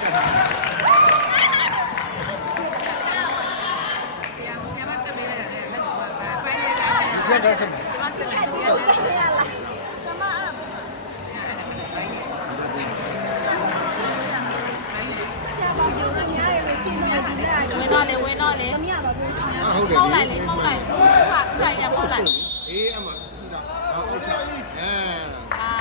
干。你看这什么？ဝင်တော့လေဟုတ်တယ် မှုတ်လိုက်လေမှုတ်လိုက်ဟာလိုက်ရမှုတ်လိုက် အေးအမကြည့်တော့ဟောအုတ်ချအဲ အာ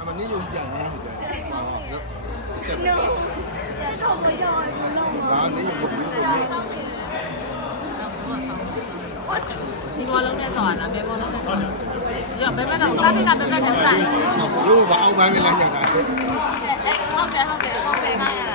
အမနည်းရုံပြန်လဲဟုတ်တယ်ဆက်ပါဒါနည်းရုံကိုပြီးတော့ဒီဘောလုံးနဲ့ဆော်ရတာဘယ်ဘောလုံးနဲ့ဆော်ရဘယ်ဘက်တော့စားပြီးကဘယ်ဘက်နဲ့ဆိုင် ရိုးဘာအောက်ပိုင်းပဲလိုက်ကြတာ ဟုတ်တယ်ဟုတ်တယ်ကားရတာ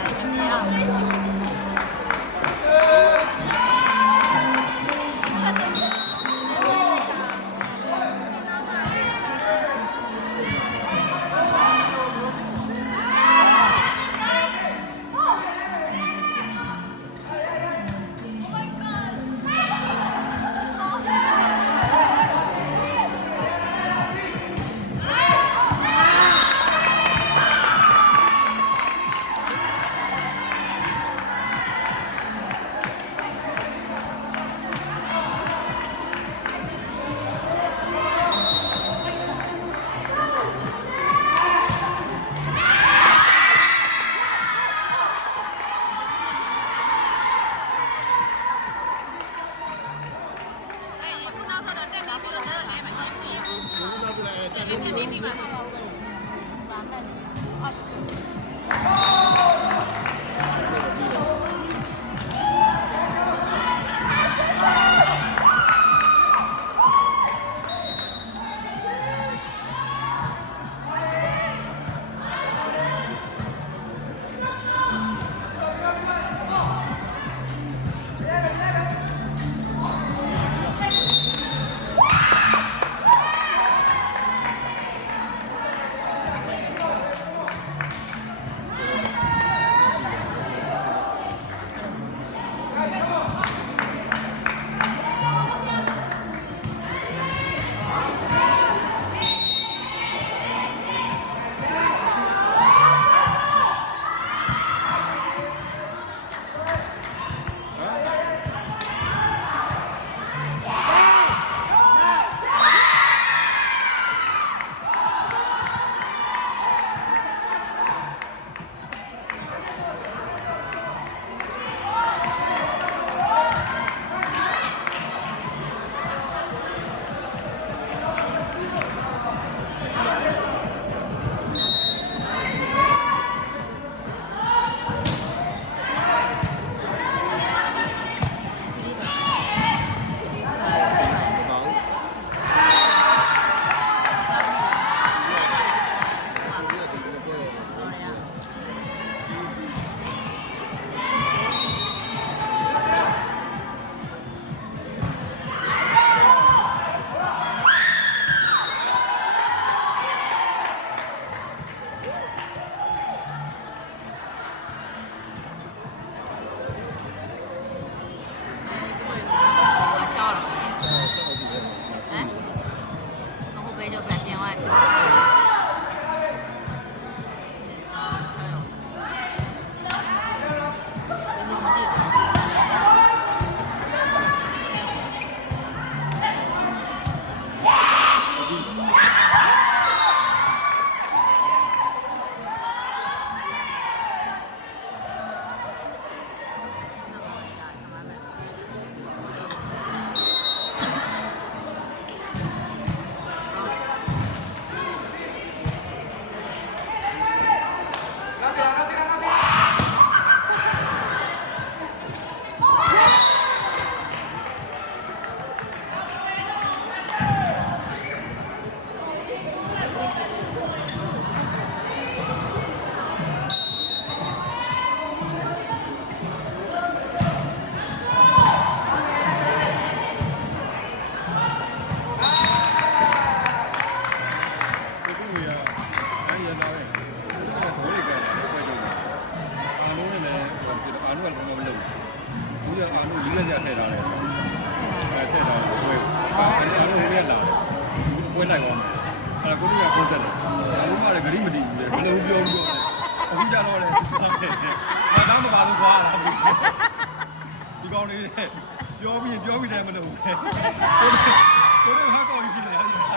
ကိုယ်ဟာကောင်းပြီလေအဲ့ဒ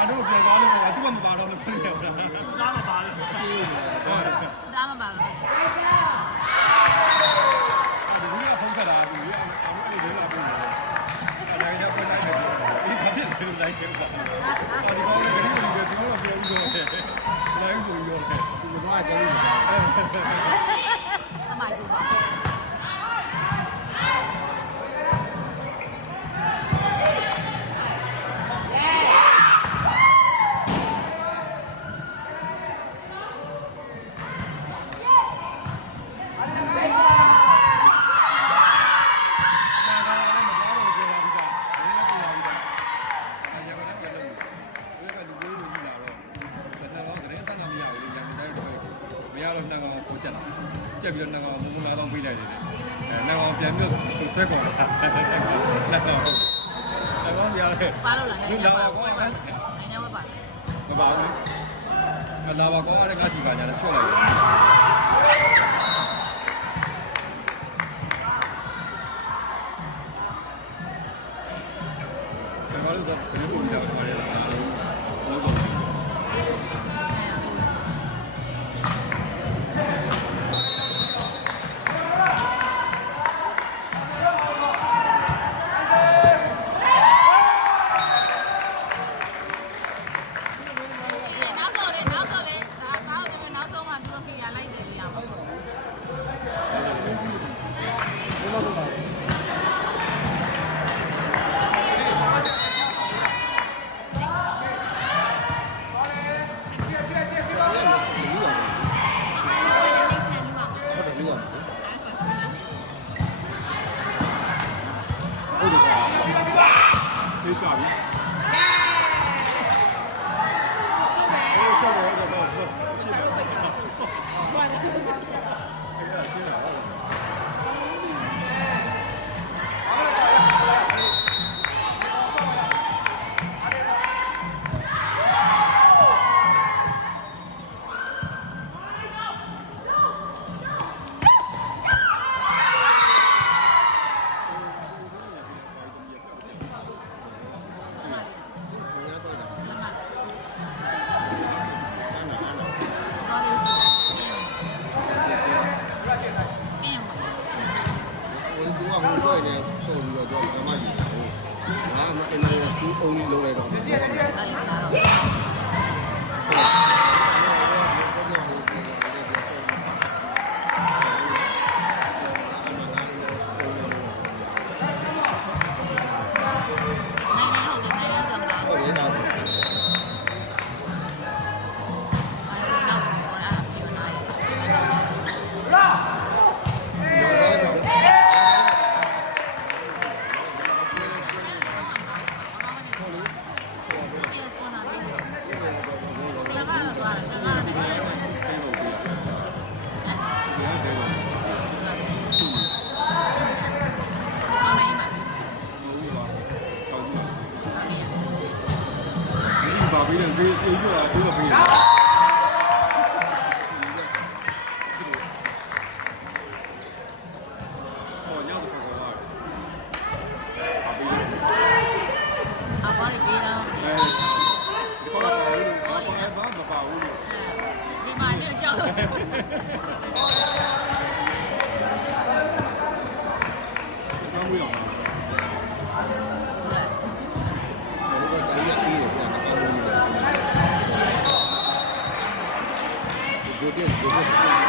ါတို့ပြန်သွားလို့သူကမပါတော့လို့ဖြစ်နေတယ်ဒါမှမပါလို့ဒါမှပါဘူးဒီကဖုန်းဆက်တာဒီအောင်အဲ့ဒီလာပြီးအဲ့ဒါကပြန်လိုက်တယ်ဒီဘာဖြစ်လဲလိုက်ခဲ့တာအော်ဒီကောင်းကလေးတွေဒီလိုပြောပြီးတော့လိုက်ဆိုရောတယ်ဒီမှာကျန်နေတယ်အမိုက်ဘူးပါကျက်ပြီးတော့နှကောင်မုံလာတော့ပြေးလိုက်တယ်နှကောင်ပြန်ပြီးတော့ဆွဲခေါ်တာနှကောင်ပြရတယ်ပါလို့လားနိုင်ငံပါနိုင်ငံပါမပါဘူးခဏပါကောင်းတဲ့ငါကြည့်ပါညာနဲ့ချွတ်လိုက်တယ်ဘာလို့တော့ဒီလိုမျိုးပါလဲလို့ပေးကြပြီGood.